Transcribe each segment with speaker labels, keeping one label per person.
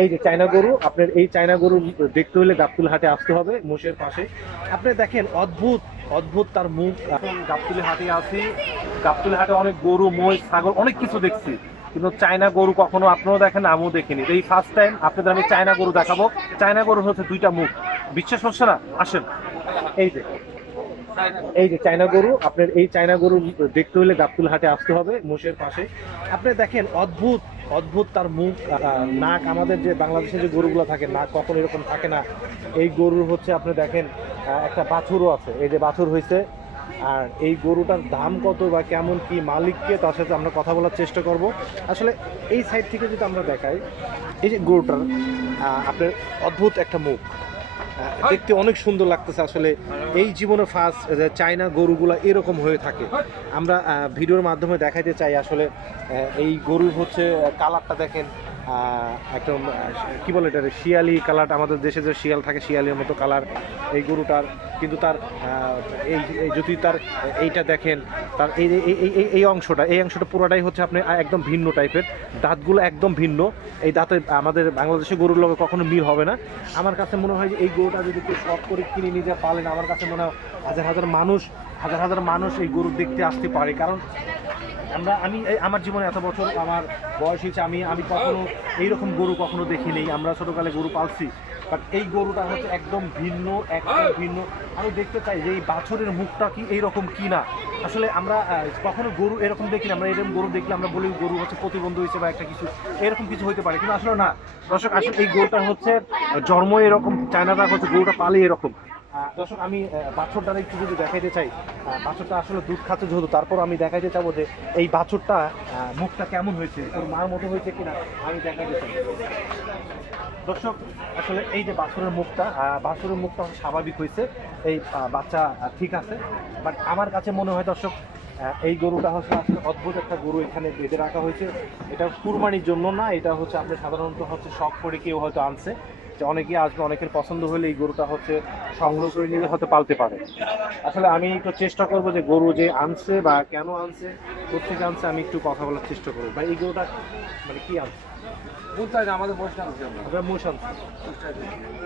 Speaker 1: এই যে চায়না গরু, আপনার এই চায়না গরু দেখতে হলে গাবতুল হাটে আসতে হবে, মোষের পাশে। আপনি দেখেন, অদ্ভুত অদ্ভুত তার মুখ। গাবতুলি হাটে আসি গাবতুলি হাটে অনেক গরু মই ছাগল, অনেক কিছু দেখছি। কিন্তু চায়না গরু কখনো আপনারাও দেখেন, আমিও দেখিনি। এই ফার্স্ট টাইম আপনাদের আমি চায়না গরু দেখাবো। চায়না গরু হচ্ছে দুইটা মুখ। বিশ্বাস হচ্ছে না? আসেন। এই যে। এই যে চায়না গরু, আপনার এই চায়না গরু দেখতে হলে গাবতুল হাটে আসতে হবে, মোষের পাশে। আপনি দেখেন, অদ্ভুত অদ্ভুত তার মুখ নাক, আমাদের যে বাংলাদেশে যে গরুগুলো থাকে, নাক কখন এরকম থাকে না। এই গরুর হচ্ছে আপনি দেখেন একটা বাছুরও আছে। এই যে বাছুর হয়েছে আর এই গরুটার দাম কত বা কেমন, কি মালিককে তার সাথে আমরা কথা বলার চেষ্টা করব। আসলে এই সাইড থেকে যদি আমরা দেখাই, এই যে গরুটার আপনার অদ্ভুত একটা মুখ। দেখতে অনেক সুন্দর লাগতেছে আসলে। এই জীবনে ফার্স্ট চায়না গরুগুলা এরকম হয়ে থাকে। আমরা ভিডিওর মাধ্যমে দেখাইতে চাই আসলে এই গরুর হচ্ছে কালারটা দেখেন। একদম কি বলে এটা শিয়ালি কালার আমাদের দেশে যে শিয়াল থাকে, শিয়ালের মতো কালার এই গরুটার। কিন্তু তার এই যদি তার এইটা দেখেন, তার এই, এই- এই অংশটা এই অংশটা পুরোটাই হচ্ছে আপনি একদম ভিন্ন টাইপের দাঁতগুলো একদম ভিন্ন। এই দাঁতে আমাদের বাংলাদেশের গরুর লোক কখনো মিল হবে না। আমার কাছে মনে হয় যে এই গরুটা যদি কেউ শখ করে কিনে নিয়ে নিজে পালেন, আমার কাছে মনে হয় হাজার হাজার মানুষ হাজার হাজার মানুষ এই গরু দেখতে আসতে পারে। কারণ আমরা, আমি আমার জীবনে এত বছর আমার বয়স হয়েছে, আমি আমি কখনো এইরকম গরু কখনো দেখিনি। আমরা ছোটোকালে গরু পালছি। বাট এই গরুটা হচ্ছে একদম ভিন্ন একদম ভিন্ন। আমি দেখতে চাই যে এই বাছরের মুখটা কি এইরকম কি না আসলে আমরা কখনো গরু এরকম দেখি আমরা এরকম গরু দেখলে আমরা বলি গরু হচ্ছে প্রতিবন্ধ হয়েছে বা একটা কিছু। এরকম কিছু হইতে পারে। কিন্তু আসলে না। দর্শক, আসলে এই গরুটা হচ্ছে জন্ম এরকম, চায়নাটা হচ্ছে গরুটা পালে এরকম। দর্শক আমি আহ, বাছুরটার একটু যদি দেখাইতে চাই বাছুরটা আসলে দুধ খাচ্ছে যেহেতু তারপর আমি দেখাইতে চাবো যে এই বাছুরটা মুখটা কেমন হয়েছে ওর মার মতো হয়েছে কিনা আমি দেখাইতে চাই। দর্শক আসলে এই যে বাছরের মুখটা বাছুরের মুখটা স্বাভাবিক হয়েছে এই বাচ্চা ঠিক আছে বাট আমার কাছে মনে হয় দর্শক এই গরুটা হচ্ছে আসলে অদ্ভুত একটা গরু এখানে বেঁধে রাখা হয়েছে। এটা কুরবানির জন্য না এটা হচ্ছে আপনি সাধারণত হচ্ছে শখ করে কেউ হয়তো আনছে। যে অনেকেই আসবে অনেকের পছন্দ হলে এই গরুটা হচ্ছে সংগ্রহ করে নিয়ে হয়তো পালতে পারে। আসলে আমি একটু চেষ্টা করব যে গরু যে আনছে বা কেন আনছে কোথেকে আনছে আমি একটু কথা বলার চেষ্টা করব। বা এই গরুটা মানে কি আনছে?
Speaker 2: বুঝতে আমাদের বসে আনছি আমরা।
Speaker 1: আপনার মোষ আনছে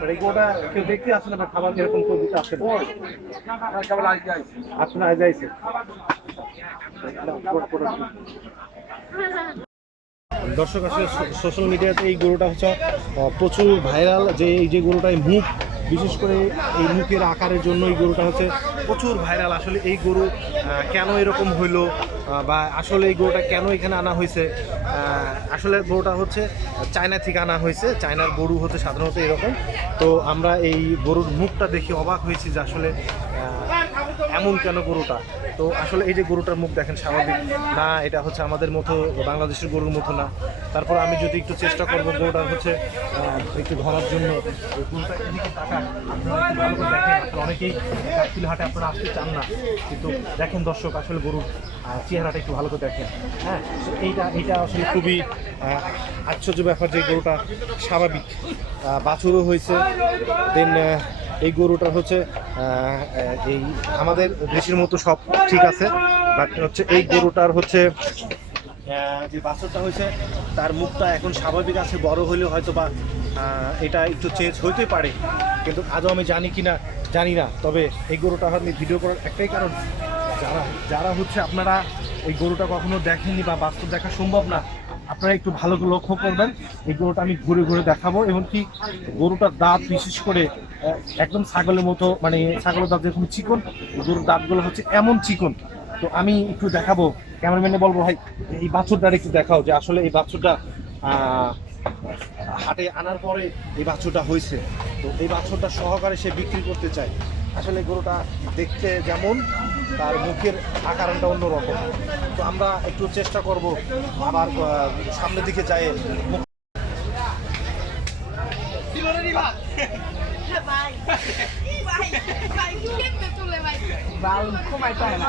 Speaker 1: মানে এই গরুটা কেউ দেখতে আসে না খাবার এরকম দিতে আসে
Speaker 2: আইছি
Speaker 1: আপনার দর্শক আসলে সোশ্যাল মিডিয়াতে এই গরুটা হচ্ছে প্রচুর ভাইরাল যে এই যে গরুটা এই মুখ বিশেষ করে এই মুখের আকারের জন্য এই গরুটা হচ্ছে প্রচুর ভাইরাল। আসলে এই গরু কেন এরকম হইল বা আসলে এই গরুটা কেন এখানে আনা হয়েছে আসলে গরুটা হচ্ছে চায়না থেকে আনা হয়েছে চায়নার গরু হচ্ছে সাধারণত এরকম। তো আমরা এই গরুর মুখটা দেখে অবাক হয়েছি যে আসলে এমন কেন গরুটা? তো আসলে এই যে গরুটার মুখ দেখেন, স্বাভাবিক। না, এটা হচ্ছে আমাদের মতো, বাংলাদেশের গরুর মতো না। তারপর আমি যদি একটু চেষ্টা করব গরুটা হচ্ছে একটু ধরার জন্য গরুটা এদিকে তাকান। আপনারা দেখেন অনেকেই হাটে আপনারা আসতে চান না, কিন্তু দেখেন দর্শক, আসলে গরুর চেহারাটা একটু ভালো করে দেখেন। হ্যাঁ এইটা এইটা আসলে খুবই আশ্চর্য ব্যাপার যে গরুটা স্বাভাবিক। বাছুরও হয়েছে। দেন এই গরুটার হচ্ছে এই আমাদের দেশের মতো সব ঠিক আছে বাট হচ্ছে এই গরুটার হচ্ছে যে বাছরটা হয়েছে, তার মুখটা এখন স্বাভাবিক আছে, বড় হলেও হয়তো বা এটা একটু চেঞ্জ হইতে পারে। কিন্তু আজও আমি জানি কি না জানি না। তবে এই গরুটা আমি ভিডিও করার একটাই কারণ, যারা যারা হচ্ছে আপনারা এই গরুটা কখনো দেখেননি বা বাস্তব দেখা সম্ভব না, আপনারা একটু ভালো লক্ষ্য করবেন। এই গরুটা আমি ঘুরে ঘুরে দেখাবো, এবং কি গরুটার দাঁত বিশেষ করে একদম ছাগলের মতো মানে ছাগলের দাঁত যেরকম চিকন, গরুর দাঁতগুলো হচ্ছে এমন চিকন। তো আমি একটু দেখাবো ক্যামেরাম্যানে বলব ভাই এই বাছুরটা একটু দেখাও যে আসলে এই বাছুরটা হাটে আনার পরে এই বাছুরটা হয়েছে। তো এই বাছুরটা সহকারে সে বিক্রি করতে চায়। আসলে গরুটা দেখতে যেমন তার মুখের আকারটা অন্যরকম। তো আমরা একটু চেষ্টা করব আবার সামনের দিকে যাই।
Speaker 3: ভাই ভাই ভাই কেমনে তুলে ভাই
Speaker 2: বাল কমাই পায় না